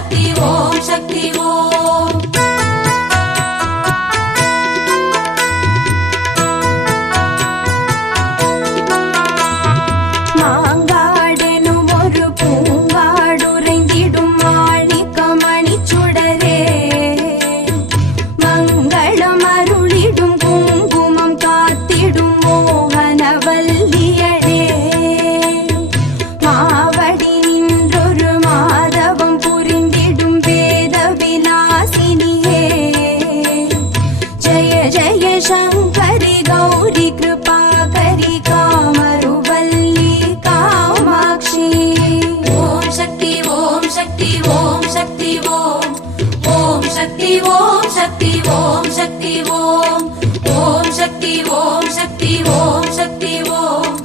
சக்தி ஓம் சக்தி ஓம். மாங்காடெனும் ஒரு பூங்காடுறைந்திடும் மாணிக்கமணி சுடரே, மங்களம் அருளிடும் குங்குமம் காத்திடும் மோகனவல்லியடே, மாவடி நின்றொரு மாதவம் புரிந்திடும் வேத விலாசினியே, ஜய ஜய சங்கரி கௌரி கிருபாகரி காமருவல்லி காமாட்சி. ஓம் சக்தி ஓம் சக்தி ஓம் சக்தி ஓம். ஓம் சக்தி ஓம் சக்தி ஓம் சக்தி ஓம். ஓம் சக்தி ஓம் சக்தி ஓம் சக்தி ஓம்.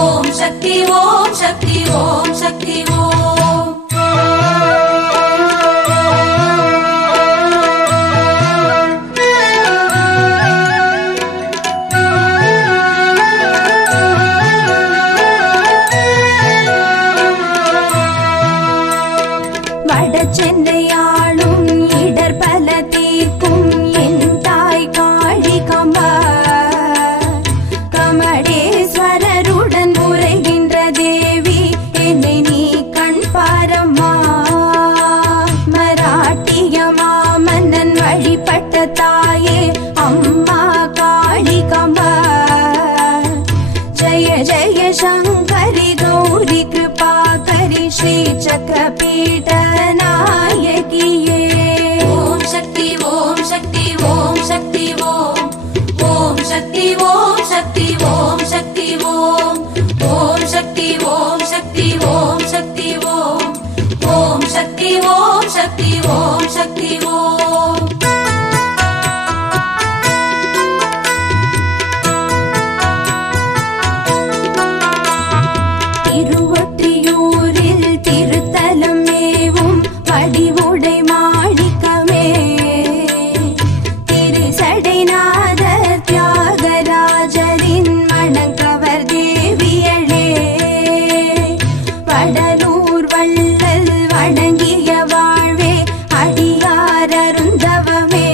ஓம் சக்தி ஓம் சக்தி ஓம் சக்தி ஓம். வட சென்னையாளும் இடர் பல தீர்க்கும் என் தாய் காளி கம்பா, கமடேஸ்வரருடன் உரைகின்ற தேவி என்னை நீ கண் பாரம்மா. மராட்டிய மாமன்னன் வழிபட்ட தாயே அம்மா காளி கம்பா, ஜய ஜய சங்கரி கௌரி கிருபாகரி ஸ்ரீ சக்கரபீட நாயகியே. ஓம் சக்தி ஓம் சக்தி ஓம் சக்தி ஓம். ஓம் சக்தி ஓம் சக்தி ஓம் சக்தி ஓம். ஓம் சக்தி ஓம் சக்தி ஓம் சக்தி ஓம். ஓம் சக்தி ஓம் சக்தி ஓம் சக்தி ஓம். திருவொற்றியூரில் திருத்தலம் மேவும் வடிவுடை மாணிக்கமே, திருசடைநாதர் தியாகராஜரின் மணங்கவர் தேவியளே, வடலூர் வள்ளல் வணங்கிய வாழ்வே அடியார் அருந்தவமே,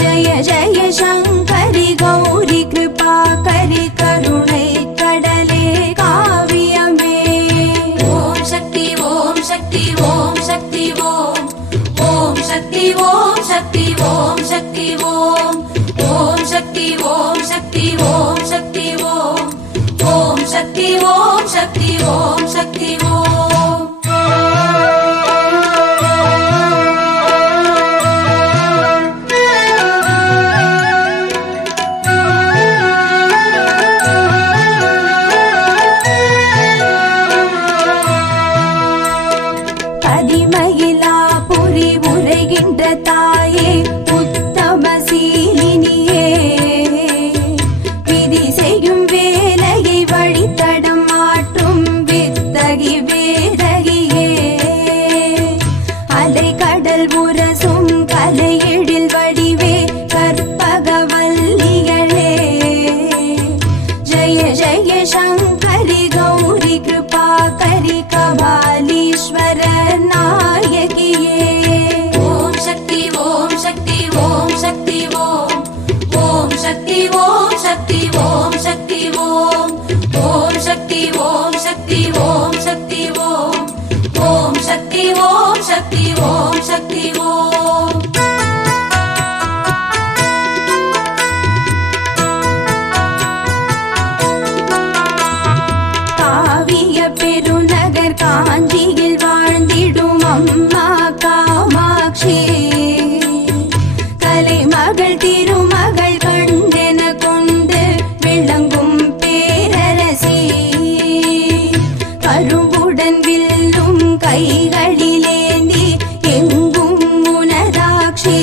ஜய ஜய சங்கரி கௌரி கிருபாகரி கருணை கடலே காவியமே. ஓம் சக்தி ஓம் சக்தி ஓம் சக்தி ஓம். ஓம் சக்தி ஓம் சக்தி ஓம் சக்தி ஓம். ஓம் சக்தி ஓம் சக்தி ஓம் சக்தி ஓம். ஓம் சக்தி ஓம் சக்தி ஓம் சக்தி ஓம். பதிமயிலாபுரி உரைகின்ற தாயே உத்தம சீலினியே, விதி செய்யும் வேலையை வழித்தடம் மாற்றும் வித்தகி வேதகியே, அலை கடல் உரசும் கலையெழில் வடிவே கற்பகவல்லிகளே, ஜய ஜய சங்கரி கௌரி கிருபாகரி கபாலீஸ்வர நாயகியே. ஓம் சக்தி ஓம் சக்தி ஓம் சக்தி ஓம். ஓம் சக்தி ஓம் சக்தி ஓம் சக்தி ஓம். ஓம் சக்தி ஓம் சக்தி ஓம் சக்தி ஓம். ஓம் சக்தி ஓம் சக்தி ஓம் சக்தி ஓம். காவிய பெருநகர் காஞ்சியில் வாழ்ந்திடும் அம்மா காமாட்சி, கலைமகள் திருமகள் கண்டென கொண்டு விளங்கும் பேரரசி, கரும்புடன் வில்லும் கைகளிலேந்தி எங்கும் முனதாட்சி,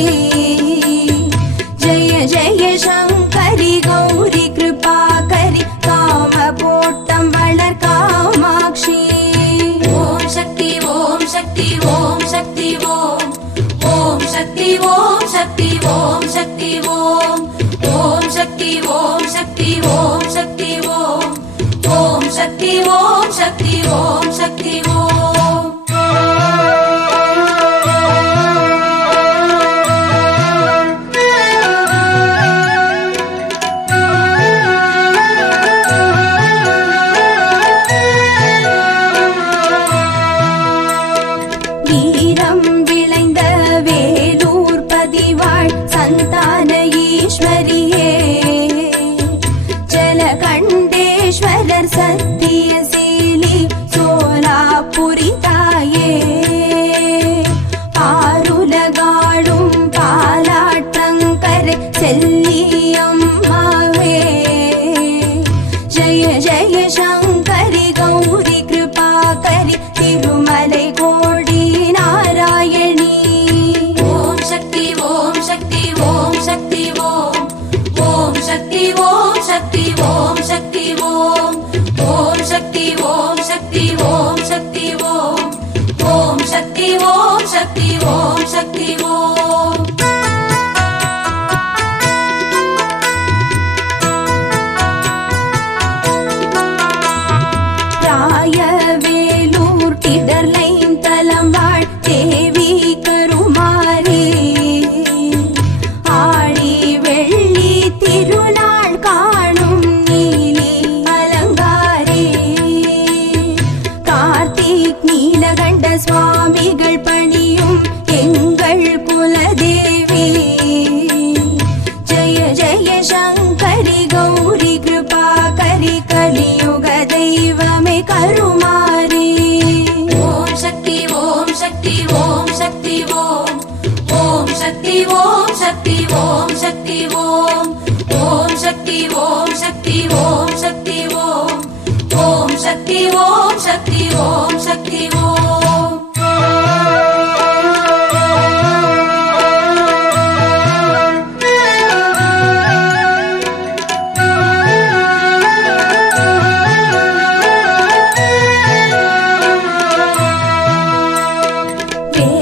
ஜய ஜய சங்கரி கௌரி கிருபாகரி காம போட்டம் வளர் காமாட்சி. ஓம் சக்தி ஓம் சக்தி ஓம் சக்தி ஓம். ஓம் சக்தி ஓம் சக்தி ஓம் சக்தி ஓம். ஓம் சக்தி ஓம் சக்தி ஓம் சக்தி ஓம். ஓம் சக்தி ஓம் சக்தி ஓம் சக்தி ஓம். சத்தியசீலி சோலாபுரி தாயே பாருலகாடும் பாலாற்றங்கரை செல்லியம்மாவே ஜய ஜய சங்கரி கௌரி கிருபாகரி திருமலை கோடி நாராயணி ஓம் சக்தி ஓம் சக்தி ஓம் சக்தி ஓம் ஓம் சக்தி ஓம் சக்தி ஓம் சக்தி ஓம் ஓம் சக்தி ஓம் சக்தி ஓம் சக்தி ஓம் ஓம் சக்தி ஓம் சக்தி ஓம் சக்தி ஓம் ராயவேலூர் இடர்லைன் தலம்பாள் தேவி கருமாரி ஆடி வெள்ளி திருநாள் காணும் நீலி அலங்காரி கார்த்திக் நீலகண்ட சுவாமிகள் பணியும் எங்கள் குலதேவி ஜய ஜய சங்கரி கௌரி கிருபாகரி கலியுக தெய்வமே கருமாரி ஓம் சக்தி ஓம் சக்தி ஓம் சக்தி ஓம் ஓம் சக்தி ஓம் சக்தி ஓம் சக்தி ஓம் ஓம் சக்தி ஓம் சக்தி ஓம் சக்தி ஓம் ஓம் சக்தி ஓம் சக்தி ஓம் சக்தி ஓம்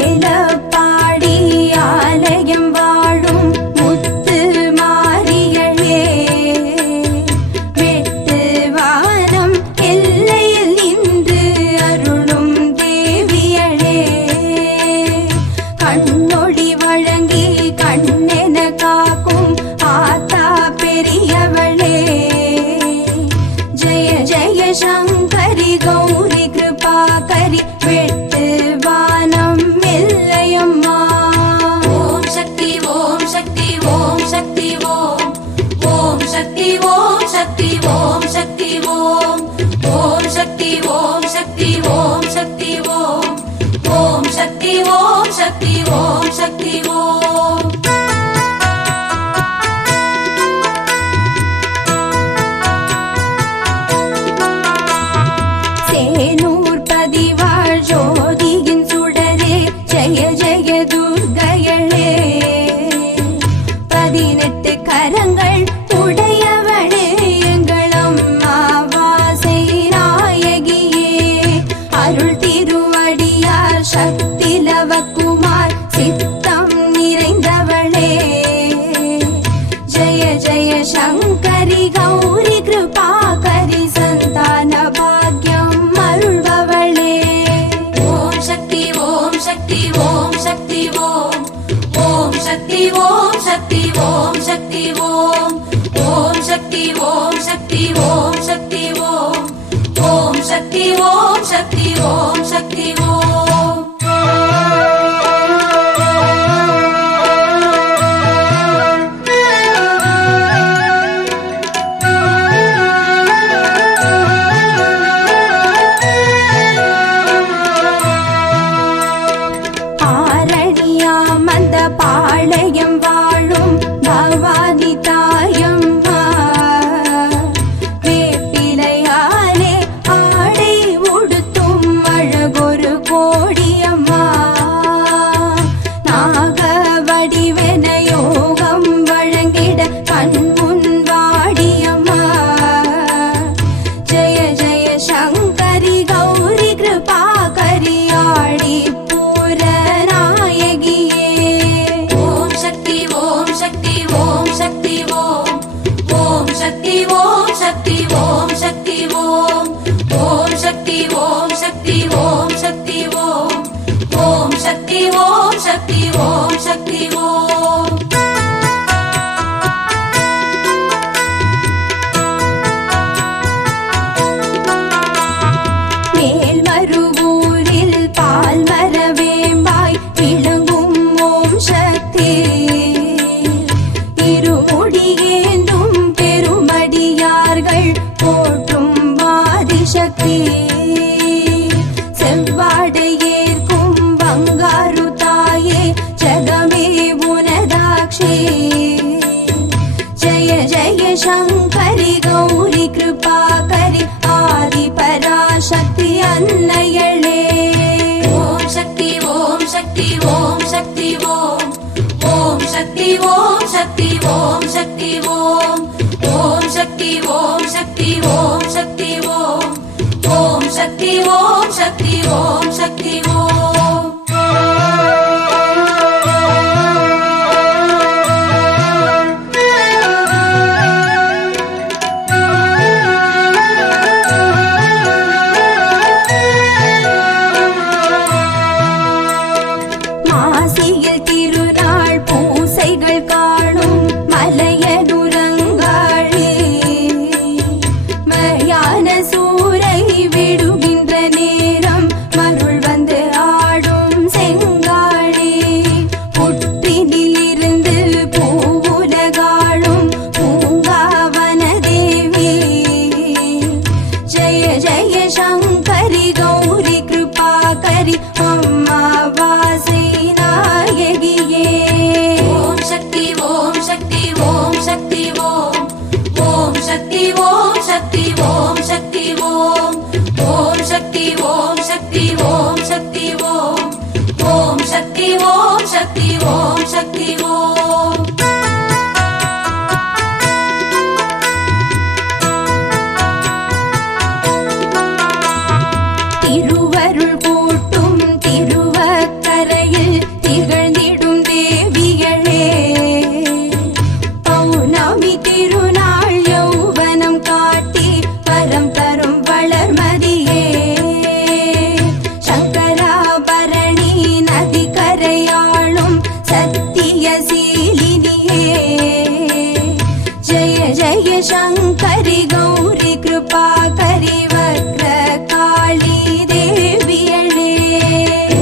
வேலப்பாடி ஆலயம் வாழும் முத்து மாரியளே வெட்டு வானம் எல்லையில் நின்று அருளும் தேவியளே கண்ணொளி வழங்கி கண்ணென காக்கும் ஆத்தா பெரியவளே ஜய ஜய சங்கரி கௌரி கிருபாகரி வெட்டு வானம் எல்லையம்மா ஓம் சக்தி ஓம் சக்தி ஓம் சக்தி ஓம் ஓம் சக்தி ஓம் சக்தி ஓம் சக்தி ஓம் ஓம் சக்தி ஓம் சக்தி ஓம் சக்தி ஓம் ஓம் சக்தி ஓம் சக்தி ஓம் சக்தி ஓம் சேனூர் பதிவாழ் ஜோதியின் சுடரே ஜய ஜய துர்க்கையளே 18 கரங்கள் உடையவளே எங்கள் அம்மா வாசை நாயகியே அருள் திருவடியார் சக்தி லவகுமார் சித்தம் நிறைந்தவளே ஜய ஜய சங்கரி கௌரி கிருபாகரி சந்தான பாக்யம் அருள்பவளே ஓம் சக்தி ஓம் சக்தி ஓம் சக்தி ஓம் ஓம் சக்தி ஓம் சக்தி ஓம் சக்தி ஓம் ஓம் சக்தி ஓம் சக்தி ஓம் சக்தி ஓம் ஓம் சக்தி ஓம் சக்தி ஓம் சக்தி ஓம் ஆரணியாமந்த பாளையம் வாழும் பவானி தாயம்மா வேப்பிலையாலே ஆடை உடுத்தும் அழகொரு கோடி பராசக்தி செவ்வாடை ஏற்கும் பங்காரு தாயே ஜகமே புனதாட்சி ஜய ஜய சங்கரி கௌரி கிருபாகரி ஆதி பராசக்தி அன்னையளே ஓம் சக்தி ஓம் சக்தி ஓம் சக்தி ஓம் ஓம் சக்தி ஓம் சக்தி ஓம் சக்தி ஓம் ஓம் சக்தி ஓம் சக்தி ஓம் சக்தி ஓம் ஓம் சக்தி ஓம் சக்தி ஓம் சக்தி ஓம் மாசியில் திருநாள் பூசைகள் காணும் மலையனுரங்காளே மயான சூரை விடுகின்ற நேரம் மருள் வந்து ஆடும் செங்காளே புற்றினிலிருந்து பூவுலகாளும் பூங்காவன தேவி ஜய ஜய சங்கரி கௌரி கிருபாகரி அம்மாவாசை நாயகியே ஓம் சக்தி ஓம் சக்தி ஓம் சக்தி ஓம் ஓம் சக்தி ஓம் சக்தி ஓம் சக்தி ஓம் ஓம் சக்தி ஓம் சக்தி ஓம் சக்தி ஓம் ஓம் சக்தி ஓம் சக்தி ஓம் சக்தி ஓம் திருவருள் கூட்டும் திருவக்கரையில் திகழ்ந்திடும் தேவிகளே பௌர்ணமி திருநாள் யௌவனம் காட்டி வரம் தரும் வளர்மதியே சங்கராபரணி நதி கரையாளும் சத்தியசீலினியே ஜய ஜய சங்கரி கௌரி கிருபாகரி வக்ர காளி தேவியளே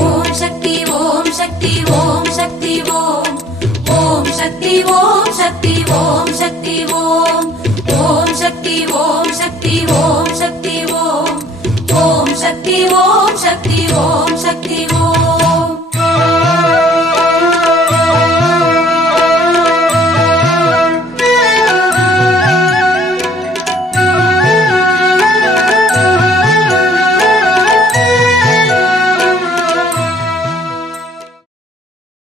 ஓம் சக்தி ஓம் சக்தி ஓம் சக்தி ஓம் ஓம் சக்தி ஓம் சக்தி ஓம் சக்தி ஓம் ஓம் சக்தி ஓம் சக்தி ஓம் சக்தி ஓம் ஓம் சக்தி ஓம் சக்தி ஓம் சக்தி ஓம்